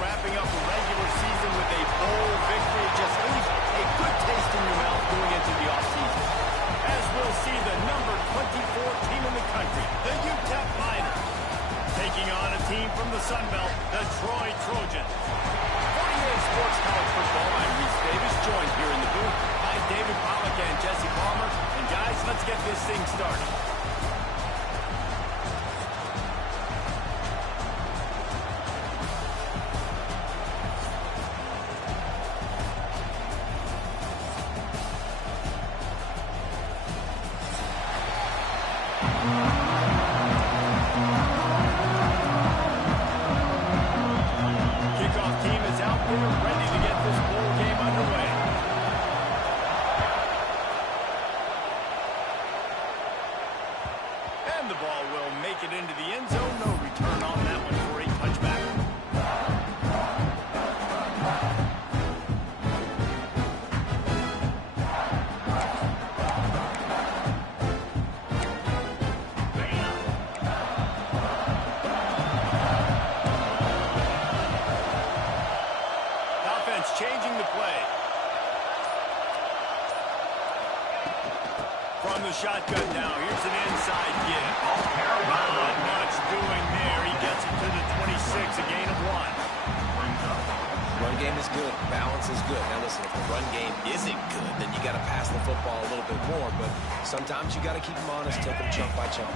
wrapping up the regular season with a bowl victory just leaves a good taste in your mouth going into the offseason. As we'll see the number 24 team in the country, the Utep Miners, taking on a team from the Sun Belt, the Troy Trojans. 48 Sports College Football, I'm Reese Davis, joined here in the booth by David Pollack and Jesse Palmer. And guys, let's get this thing started. And the ball will make it into the end zone. No return on that one for a touchback. Offense changing the play. From the shotgun now, here's an inside give. Not much doing there. He gets it to the 26, a gain of 1. Run game is good. Balance is good. Now listen, if the run game isn't good, then you got to pass the football a little bit more. But sometimes you got to keep them honest, take them chunk by chunk.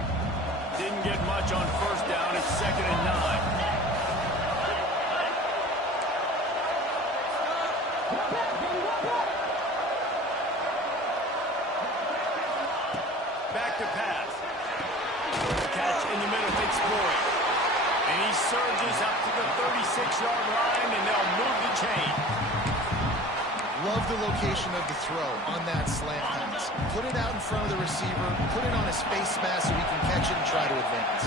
Didn't get much on first down. It's 2nd and 9. Back to pass. Catch in the middle, big scoring. And he surges up to the 36-yard line, and they'll move the chain. Love the location of the throw on that slant pass. Put it out in front of the receiver, put it on his face mask so he can catch it and try to advance.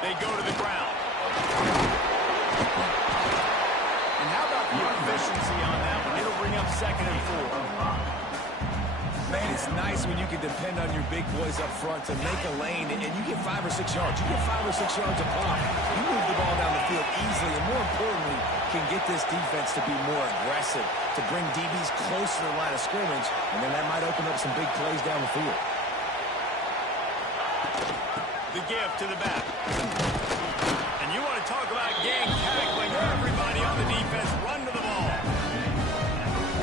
They go to the ground. And how about the efficiency on that one? It'll bring up 2nd and 4. Man, it's nice when you can depend on your big boys up front to make a lane, and you get 5 or 6 yards. You get 5 or 6 yards a pop. You move the ball down the field easily, and more importantly, can get this defense to be more aggressive, to bring DBs closer to the line of scrimmage, and then that might open up some big plays down the field. The give to the back. And you want to talk about gang tackling. Everybody on the defense run to the ball.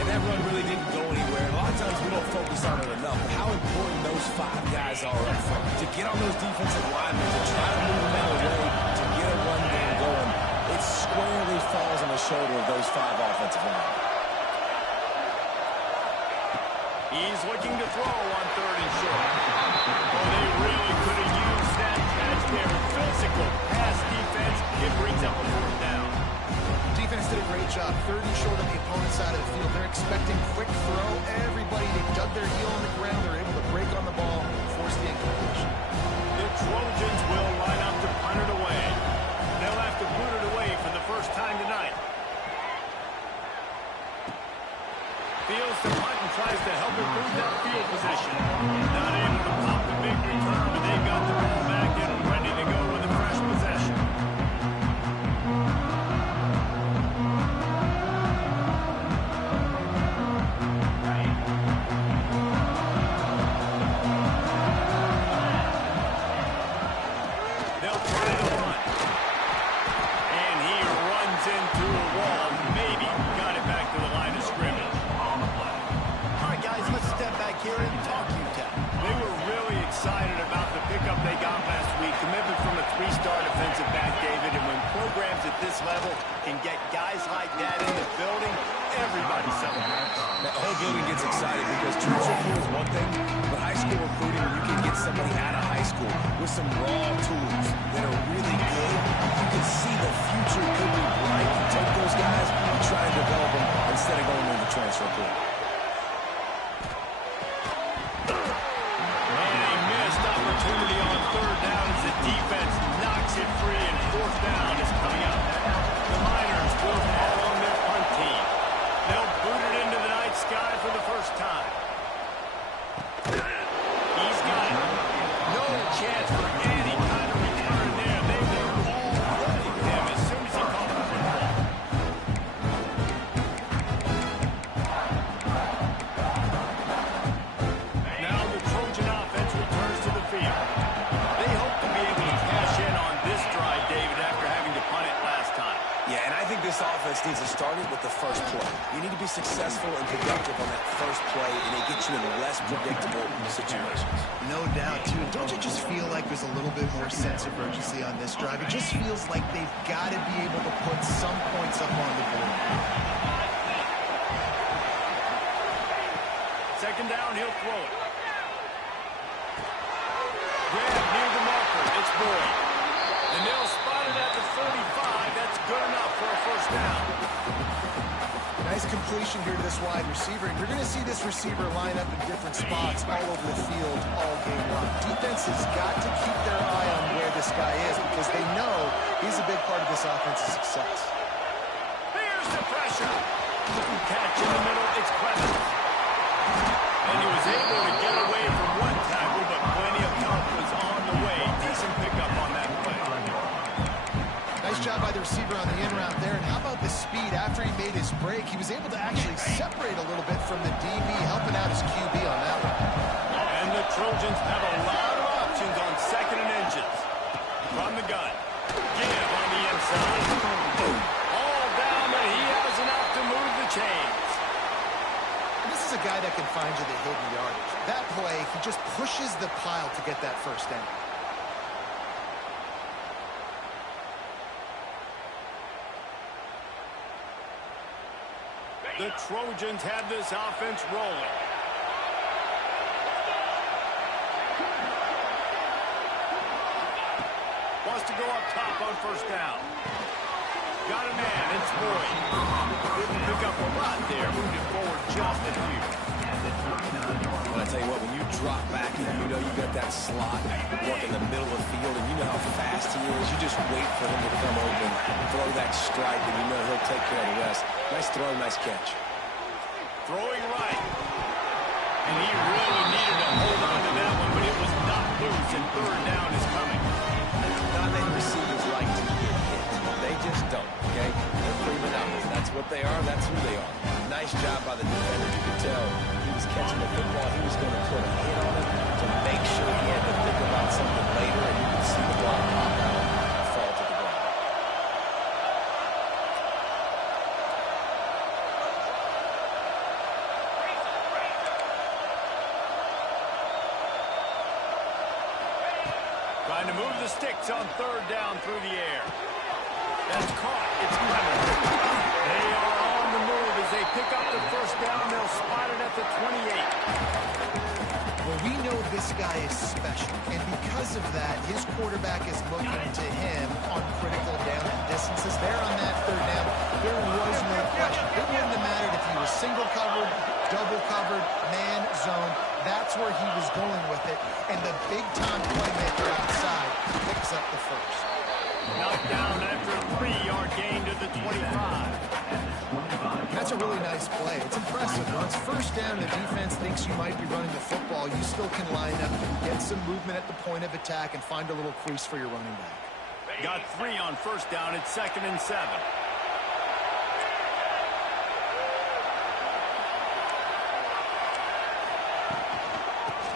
And that run really didn't go anywhere. A lot of times we don't focus on it enough, but how important those 5 guys are up front. To get on those defensive linemen, to try to move them out of the way, to get a run game going, it squarely falls on the shoulder of those 5 offensive linemen. He's looking to throw on 3rd and short. Oh, they really could have used that catch there. Physical pass defense. It brings up a 4th down. Defense did a great job. 3rd and short on the opponent's side of the field. They're expecting quick throw. Everybody, they dug their heel on the ground. They're able to break on the ball and force the incompletion. The Trojans will line up to punt it away. They'll have to boot it away for the first time tonight. Fields to punt and tries to help improve that field position. Not able to pop the big return, but they've got the ball back in and ready to go with a fresh possession. They'll try to run. And he runs into a wall. Maybe got it back to the line of scrimmage. Guys, let's step back here and talk Utep. They were really excited about the pickup they got last week. Commitment from a 3-star defensive back, David. And when programs at this level can get guys like that in the building, everybody celebrates. The whole building gets excited because transfer portal is one thing, but high school recruiting, when you can get somebody out of high school with some raw tools that are really good, you can see the future could be bright. You take those guys and try to develop them instead of going into the transfer portal. Opportunity on 3rd down as the defense knocks it free, and 4th down is coming up. The Miners will fall on their punt team. They'll boot it into the night sky start it with the first play. You need to be successful and productive on that first play, and it gets you in less predictable situations. No doubt, too. Don't you just feel like there's a little bit more sense of urgency on this drive? It just feels like they've got to be able to put some points up on the board. Second down, he'll throw it. Grab near the marker. It's Boyd. And they'll spot it at the 35. That's good enough for a first down. Nice completion here to this wide receiver. And you're going to see this receiver line up in different spots all over the field all game long. Defense has got to keep their eye on where this guy is because they know he's a big part of this offense's success. Here's the pressure. Catch in the middle. It's Clemens. And he was able to get away from one tackle, but plenty of help was on the way. Decent pickup on that play. Nice job by the receiver on the in route there. And how about the speed after he made his break? He was able to actually separate a little bit from the DB, helping out his QB on that one. And the Trojans have a lot of options on second and inches. From the gun. Give on the inside. All down, but he has enough to move the chains. This is a guy that can find you the hidden yardage. That play, he just pushes the pile to get that first down. The Trojans have this offense rolling. Wants to go up top on first down. Got a man, it's Boyd. Didn't pick up a lot there, moved it forward just a few. But I tell you what, when you drop back and you know you got that slot, work in the middle of the field, and you know how fast he is, you just wait for him to come open, throw that strike, and you know he'll take care of the rest. Nice throw, nice catch. Throwing right. And he really needed to hold on to that one, but it was not loose, and third down is coming. Not many receivers like to get hit. They just don't, okay? They're prima donnas. That's what they are. That's who they are. Nice job by the defender. You could tell he was catching the football. He was going to put a hit on it to make sure he had to think about something later, and you could see the ball pop out and fall to the ground. Trying to move the sticks on third down through the air. That's caught. It's Clemens. They are on the move as they pick up the first down. They'll spot it at the 28. Well, we know this guy is special, and because of that, his quarterback is looking to him on critical down distances. There on that third down, there was no question. It wouldn't have mattered if he was single covered, double covered, man, zone. That's where he was going with it, and the big-time playmaker outside picks up the first. Knocked down after a 3-yard gain to the 25. That's a really nice play. It's impressive. Once first down, the defense thinks you might be running the football. You still can line up, get some movement at the point of attack, and find a little crease for your running back. Got 3 on first down. It's 2nd and 7.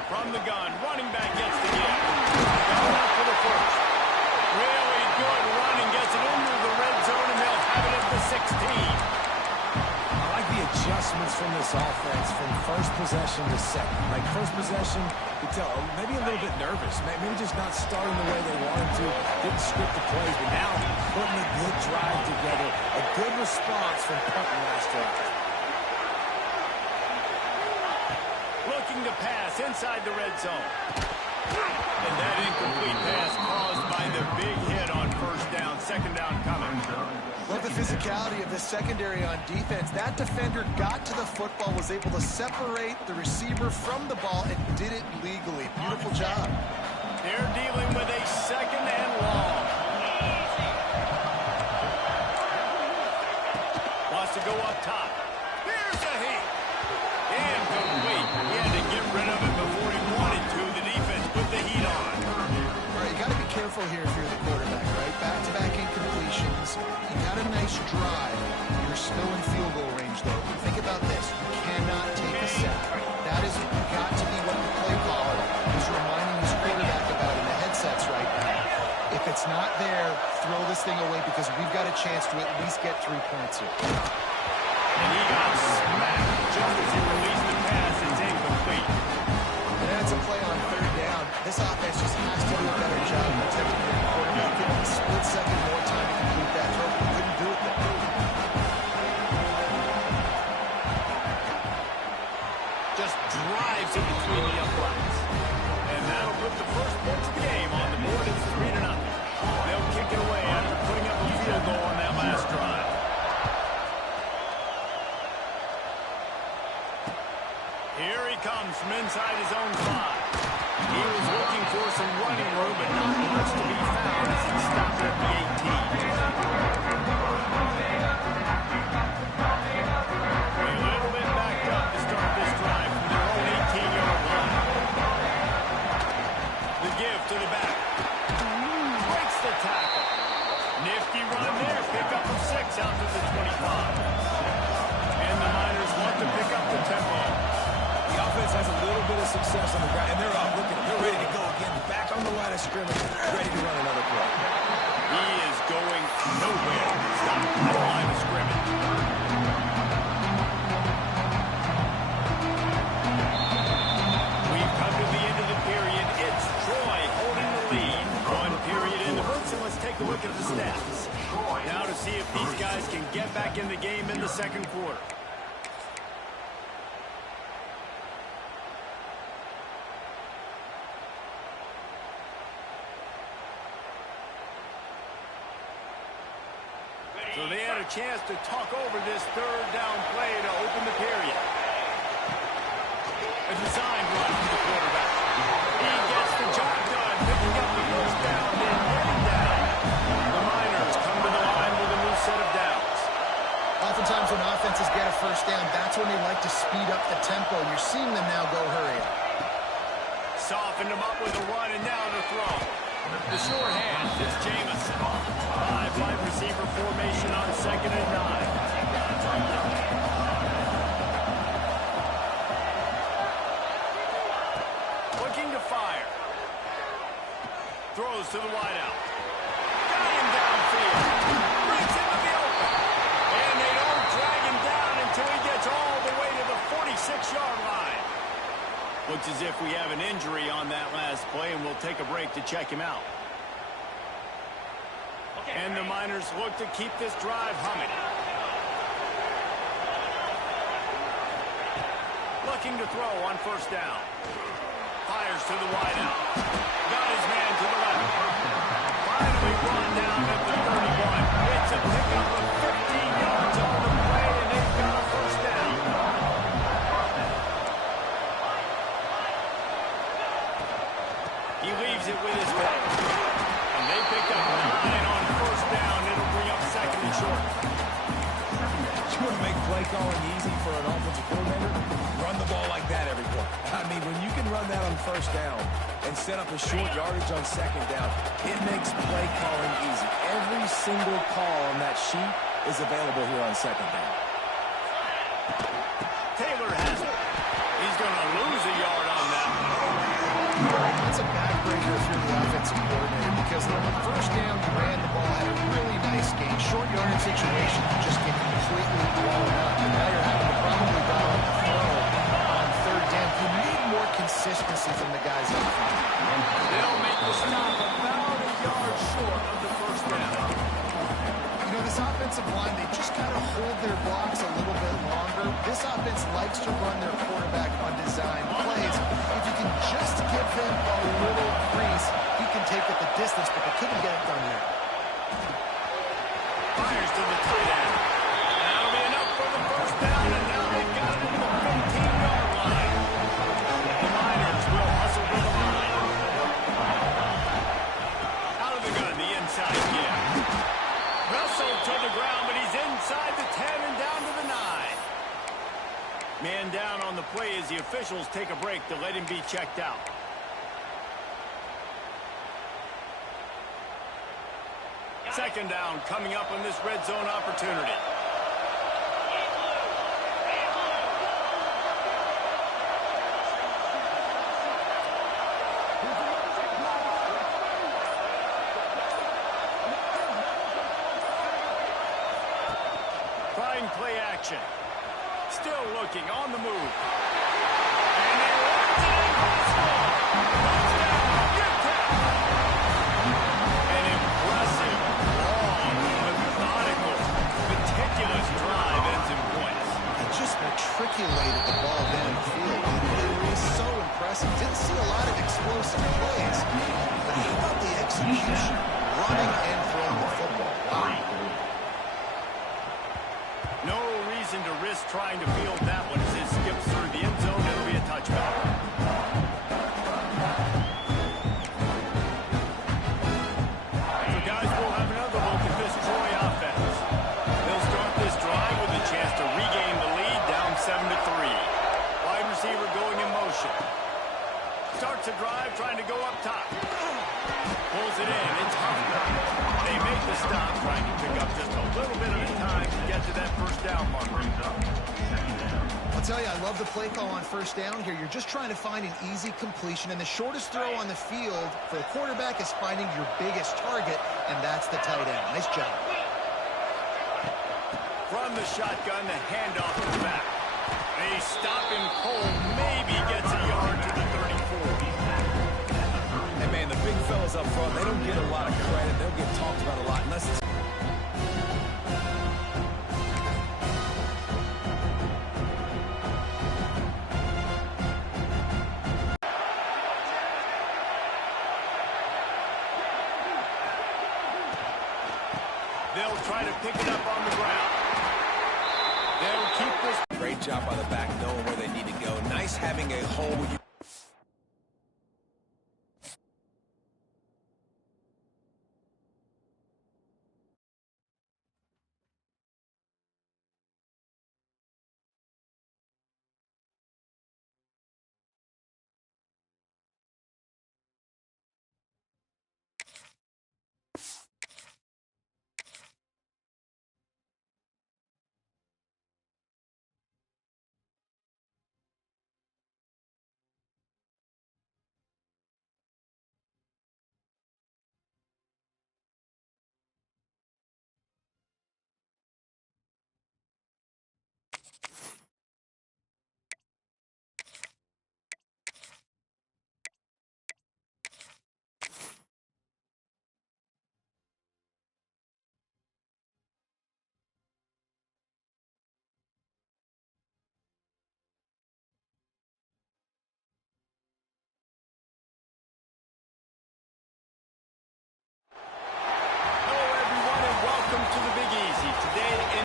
From the gun, running back gets the give. Going up for the first. Really good running, gets it into the red zone, and they'll have it at the 16. I like the adjustments from this offense from first possession to second. Like first possession, you tell maybe a little bit nervous, maybe just not starting the way they wanted to, didn't script the plays, but now putting a good drive together, a good response from punting last drive. Looking to pass inside the red zone. And that incomplete pass caused by the big hit on first down. 2nd down coming. Love the physicality of the secondary on defense. That defender got to the football, was able to separate the receiver from the ball, and did it legally. Beautiful job. They're dealing with a 2nd and long. Wants to go up top. Here's a hit. Incomplete. He had to get rid of it before he wanted to. The defense put the heat on. All right, you got to be careful here if you're the quarterback, right? Back-to-back incompletions. You got a nice drive. You're still in field goal range, though. Think about this. You cannot take a sack. That has got to be what the play caller is reminding his quarterback about in the headsets right now. If it's not there, throw this thing away because we've got a chance to at least get 3 points here. And he got smacked just as he released the pass. It's incomplete. And that's a play on third down. This offense just has to do a better job protecting their quarterback. Give him a split second more time to complete that throw. He couldn't do it there. Just drives it between the uprights. And that'll put the first points of the game on the board. It's 3-0. They'll kick it away after putting up a field goal on that last drive. Here he comes from inside his own 5. He was looking for some running room, but not much to be found as he stopped at the 18. A little bit backed up to start this drive from their own 18-yard line. The give to the back. Breaks the tackle. Nifty run there. Pick up of 6 out to the 25. And the Niners want to pick up the tempo. The offense has a little bit of success on the ground, and they're up. Look at them. They're ready to go again. Back on the line of scrimmage, ready to run another play. He is going nowhere. Stop at the line of scrimmage. We've come to the end of the period. It's Troy holding the lead. 1 period in the books, and let's take a look at the stats. Now to see if these guys can get back in the game in the second quarter. So they had a chance to talk over this third down play to open the period. A design run from the quarterback. He gets the job done, picking up the first down and getting down. The Niners come to the line with a new set of downs. Oftentimes when offenses get a first down, that's when they like to speed up the tempo. You're seeing them now go hurry up. Softened him up with a run and now the throw. The sure hand is Jamison. 5 wide receiver formation on 2nd and 9. Looking to fire. Throws to the wideout. Got him downfield. Brings him to the open. And they don't drag him down until he gets all the way to the 46-yard line. Looks as if we have an injury on that last play, and we'll take a break to check him out. And the Niners look to keep this drive humming. Looking to throw on first down. Fires to the wideout. Got his man to the left. Finally brought down at the 31. It's a pickup of 15 yards on the play, and they've got a first down. He leaves it with his back. And they pick up 9 on first down. It'll bring up 2nd and short. You want to make play calling easy for an offensive coordinator? Run the ball like that every play. I mean, when you can run that on first down and set up a short yardage on 2nd down, it makes play calling easy. Every single call on that sheet is available here on 2nd down. Taylor has it. He's going to lose a yard on that. That's a backbreaker if you're the offensive coordinator, because on the first down you ran the ball, had a really nice gain. Short yardage situation, you just get completely blown up. And now you're having to probably dial up the throw on 3rd down. You need more consistency from the guys up front. They'll make the stop about a yard short of the first down. You know, this offensive line, they just kind of hold their blocks a little bit longer. This offense likes to run their quarterback on design plays. If you can just give them a little crease, he can take it the distance, but they couldn't get it done there. Fires to the tight end. That'll be enough for the first down, and now they've got it to the 15-yard line. The Niners will hustle to the line. Out of the gun, the inside give. Wrestled to the ground, but he's inside the 10 and down to the 9. Man down on the play as the officials take a break to let him be checked out. Second down coming up on this red zone opportunity. Trying play action. Still looking on the move. And they left it impossible. Touchdown, Utep. An impressive, long, methodical, meticulous drive ends in points. He just matriculated the ball down the field. It is so impressive. Didn't see a lot of explosive plays, but how about the execution, running and throwing the football? Wow. No reason to risk trying to field that one as it skips through the end zone. It'll be a touchback. So guys, we'll have another look at this Troy offense. They'll start this drive with a chance to regain the lead, down 7-3. Wide receiver going in motion. Starts a drive, trying to go up top. Pulls it in. It's Humphrey. They make the stop, trying to pick up just a little bit of time to get to that first down marker. I'll tell you, I love the play call on first down here. You're just trying to find an easy completion, and the shortest throw on the field for a quarterback is finding your biggest target, and that's the tight end. Nice job. From the shotgun, the handoff to the back. They stop him cold, maybe gets a yard to the 34. Hey, man, the big fellas up front, they don't get a lot of credit. They'll get talked about a lot unless it's... They'll try to pick it up on the ground. They'll keep this. Great job by the back, knowing where they need to go. Nice having a hole where you